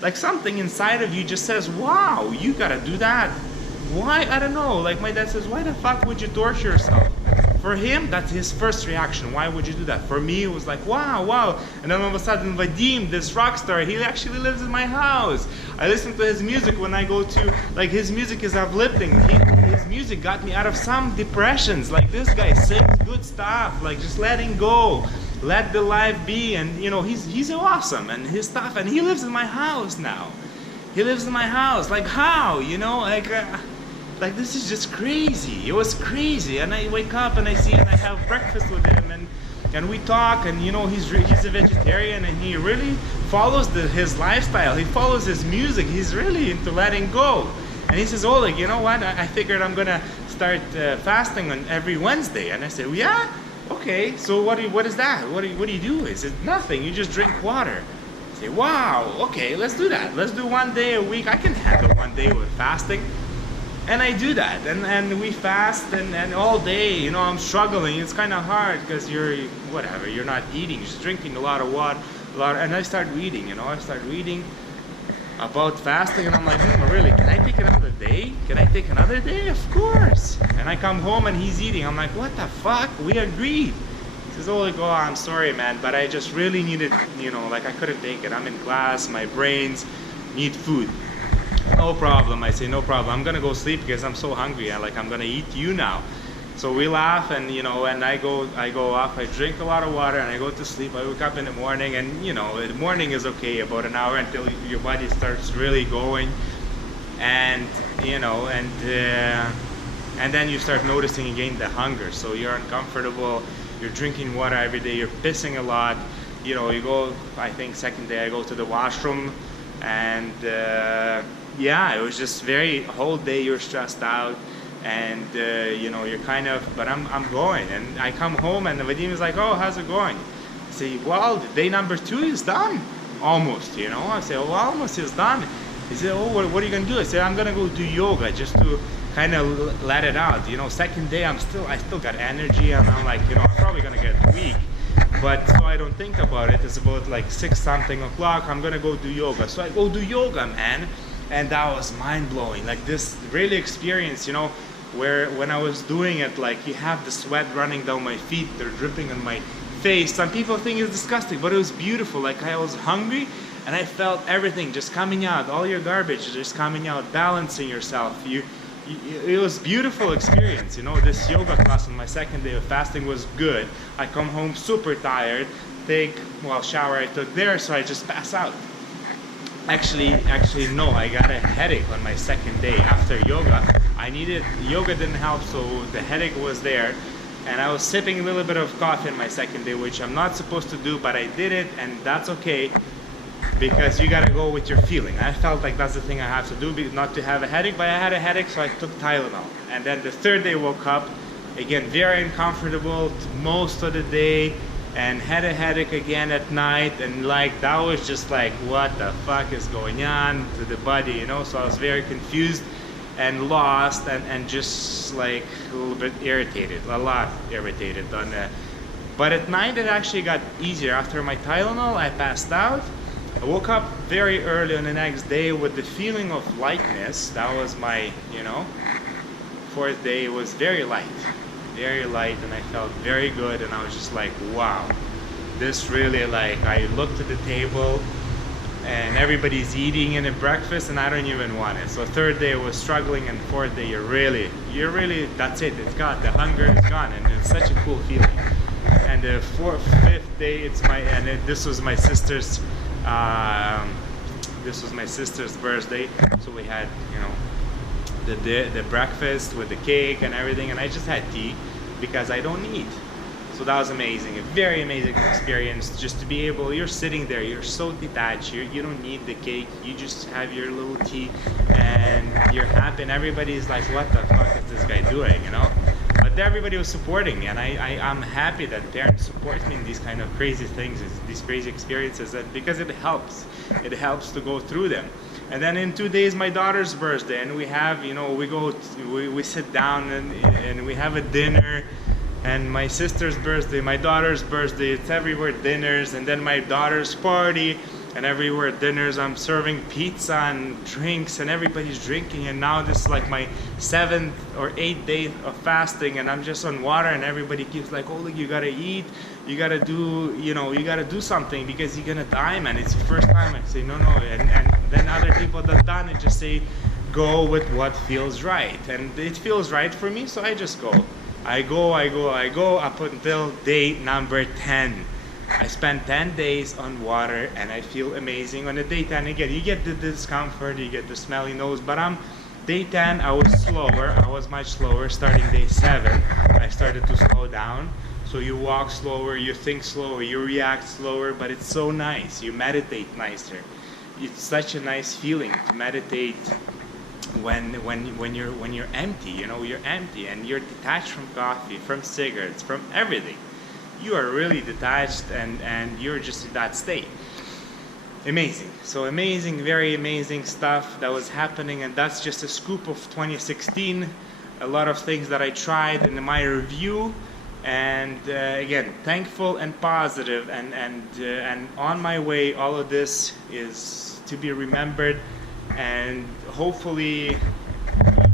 like something inside of you just says, wow, you gotta do that. Why? I don't know. Like my dad says, why the fuck would you torture yourself? For him, that's his first reaction. Why would you do that? For me, it was like, wow, wow. And then all of a sudden, Vadim, this rock star, he actually lives in my house. I listen to his music when I go to, like, his music is uplifting. His music got me out of some depressions. Like, this guy sings good stuff, like, just letting go. Let the life be. And, you know, he's awesome. And his stuff, and he lives in my house now. He lives in my house. Like, how? You know, like this is just crazy. It was crazy. And I wake up and I see and I have breakfast with him and we talk, and you know he's a vegetarian and he really follows his lifestyle. He follows his music. He's really into letting go. And he says, Oleg, you know what? I figured I'm gonna start fasting on every Wednesday. And I said, well, yeah, okay. So what is that? What do you do? He said, nothing. You just drink water. I say, wow. Okay, let's do that. Let's do 1 day a week. I can handle 1 day with fasting. And I do that, and we fast, and all day, you know, I'm struggling. It's kind of hard because you're not eating, you're just drinking a lot of water, and I start reading, you know, about fasting, and I'm like, really, can I take another day? Can I take another day? Of course. And I come home and he's eating. I'm like, what the fuck? We agreed. He says, oh, I'm sorry, man, but I just really needed, you know, like I couldn't take it. I'm in class, my brains need food. No problem. I say, no problem. I'm gonna go sleep because I'm so hungry. I'm gonna eat you now. So we laugh, and you know, and I go off. I drink a lot of water, and I go to sleep. I wake up in the morning, and you know, the morning is okay, about an hour until your body starts really going, and you know, and then you start noticing again the hunger. So you're uncomfortable. You're drinking water every day. You're pissing a lot. You know, you go. I think second day I go to the washroom, and. Yeah, it was just whole day you're stressed out, and you know, you're kind of, but I'm going, and I come home and Vadim is like, oh, how's it going? I say, well, day number 2 is done, almost, you know. I say, oh, almost is done. He said, oh, what are you gonna do? I said, I'm gonna go do yoga just to kind of let it out, you know. Second day, I still got energy, and I'm like, you know, I'm probably gonna get weak. But so I don't think about it. It's about like 6 something o'clock. I'm gonna go do yoga. So I go do yoga, man. And that was mind-blowing, like this really experience, you know, where when I was doing it, like you have the sweat running down my feet, they're dripping on my face. Some people think it's disgusting, but it was beautiful. Like I was hungry and I felt everything just coming out, all your garbage just coming out, balancing yourself. It was beautiful experience, you know. This yoga class on my second day of fasting was good. I come home super tired, shower I took there, so I just pass out. Actually, no, I got a headache on my second day after yoga. Yoga didn't help, so the headache was there. And I was sipping a little bit of coffee on my second day, which I'm not supposed to do, but I did it, and that's okay. Because you gotta go with your feeling. I felt like that's the thing I have to do, not to have a headache, but I had a headache, so I took Tylenol. And then the third day woke up, again, very uncomfortable most of the day, and had a headache again at night, and like that was just like, what the fuck is going on to the body, you know. So I was very confused and lost, and just like a little bit irritated, a lot irritated on that. But at night it actually got easier. After my Tylenol, I passed out. I woke up very early on the next day with the feeling of lightness. That was my, you know, 4th day. It was very light, and I felt very good, and I was just like, wow, this really, like, I looked at the table and everybody's eating in a breakfast and I don't even want it. So 3rd day I was struggling, and 4th day you're really, that's it, it's gone, the hunger is gone, and it's such a cool feeling. And the 5th day, this was my sister's birthday, so we had, you know, the breakfast with the cake and everything, and I just had tea because I don't eat. So that was amazing, a very amazing experience, just to be able, you're sitting there, you're so detached, you don't need the cake, you just have your little tea and you're happy, and everybody's like, what the fuck is this guy doing, you know? But everybody was supporting me, and I'm happy that parents support me in these kind of crazy things, these crazy experiences, because it helps to go through them. And then in 2 days, my daughter's birthday, and we have, you know, we sit down and we have a dinner, and my sister's birthday, my daughter's birthday, it's everywhere dinners, and then my daughter's party, and everywhere dinners I'm serving pizza and drinks and everybody's drinking, and now this is like my 7th or 8th day of fasting, and I'm just on water, and everybody keeps like, oh look, you gotta eat, you gotta do, you know, you gotta do something because you're gonna die, man, it's your first time. I say no, and then other people that done it just say go with what feels right, and it feels right for me, so I just go. I go up until day number 10. I spent 10 days on water, and I feel amazing. On the day 10, again, you get the discomfort, you get the smelly nose, but day 10, I was slower. I was much slower. Starting day 7, I started to slow down. So you walk slower, you think slower, you react slower, but it's so nice. You meditate nicer. It's such a nice feeling to meditate when you're empty. You know, you're empty and you're detached from coffee, from cigarettes, from everything. You are really detached, and you're just in that state. Amazing. So amazing, very amazing stuff that was happening, and that's just a scoop of 2016. A lot of things that I tried in my review, and again, thankful and positive, and on my way. All of this is to be remembered, and hopefully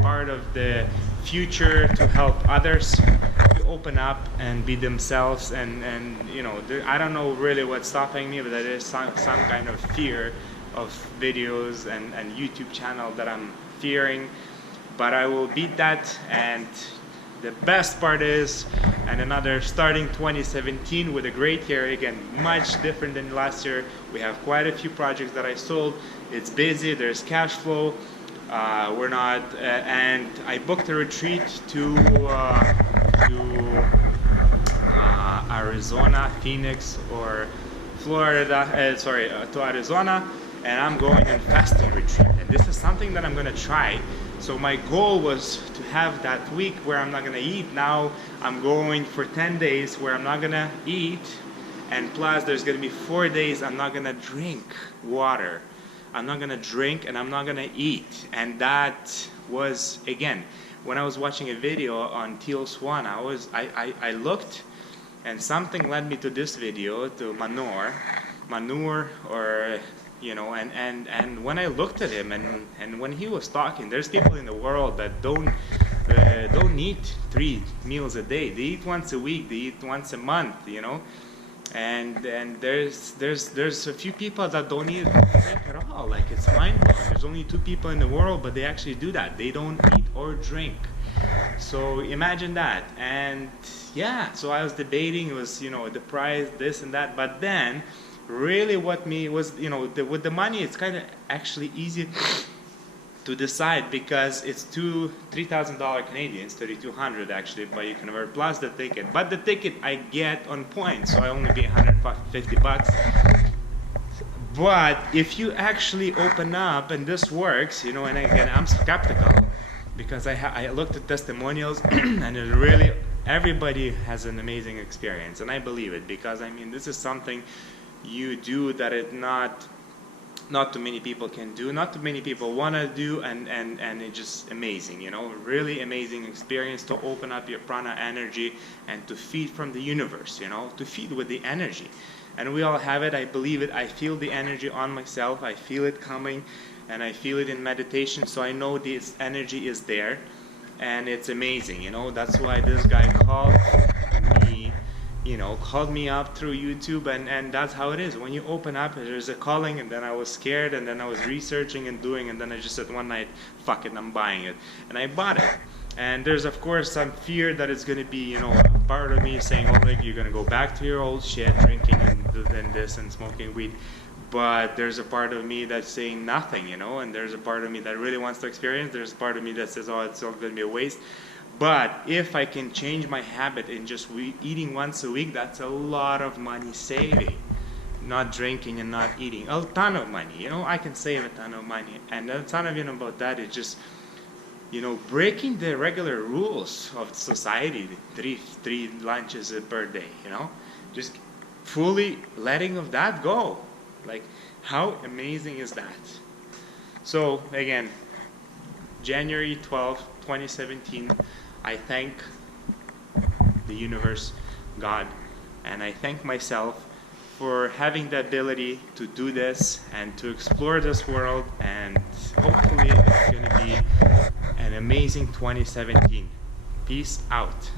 part of the future to help others to open up and be themselves, and you know, I don't know really what's stopping me, but there is some kind of fear of videos and YouTube channel that I'm fearing, but I will beat that. And the best part is, and another starting 2017 with a great year, again, much different than last year. We have quite a few projects that I sold. It's busy, there's cash flow. We're not, and I booked a retreat to Arizona, Phoenix, or Florida, to Arizona, and I'm going on fasting retreat. And this is something that I'm going to try. So my goal was to have that week where I'm not going to eat. Now I'm going for 10 days where I'm not going to eat, and plus there's going to be 4 days I'm not going to drink water. I'm not gonna drink, and I'm not gonna eat. And that was, again, when I was watching a video on Teal Swan, I looked, and something led me to this video, to manure, or you know, and when I looked at him, and when he was talking, there's people in the world that don't eat 3 meals a day. They eat once a week, they eat once a month, you know. And there's a few people that don't eat at all. Like, it's mind-blowing. There's only 2 people in the world, but they actually do that. They don't eat or drink. So imagine that. And yeah, so I was debating. It was, you know, the price, this and that. But then, really, what me was, you know, with the money, it's kind of actually easy to decide, because it's $3,000 Canadian, $3,200 actually, but you convert plus the ticket. But the ticket I get on points, so I only pay $150. But if you actually open up and this works, you know, and again, I'm skeptical because I looked at testimonials and it really, everybody has an amazing experience, and I believe it, because I mean, this is something you do that it not too many people can do, not too many people want to do, and it's just amazing, you know, really amazing experience to open up your prana energy and to feed from the universe, you know, to feed with the energy. And we all have it. I believe it. I feel the energy on myself. I feel it coming, and I feel it in meditation, so I know this energy is there, and it's amazing, you know. That's why this guy called me, you know, called me up through YouTube, and that's how it is. When you open up, there's a calling, and then I was scared, and then I was researching and doing, and then I just said one night, fuck it, I'm buying it. And I bought it. And there's, of course, some fear that it's going to be, you know, a part of me saying, oh, like, you're going to go back to your old shit, drinking and this and smoking weed. But there's a part of me that's saying nothing, you know, and there's a part of me that really wants to experience. There's a part of me that says, oh, it's all going to be a waste. But if I can change my habit in just eating once a week, that's a lot of money saving. Not drinking and not eating. A ton of money, you know, I can save a ton of money. And a ton of, you know, about that is just, you know, breaking the regular rules of society, three lunches per day, you know, just fully letting of that go. Like, how amazing is that? So again, January 12th, 2017, I thank the universe, God, and I thank myself for having the ability to do this and to explore this world, and hopefully it's going to be an amazing 2017. Peace out.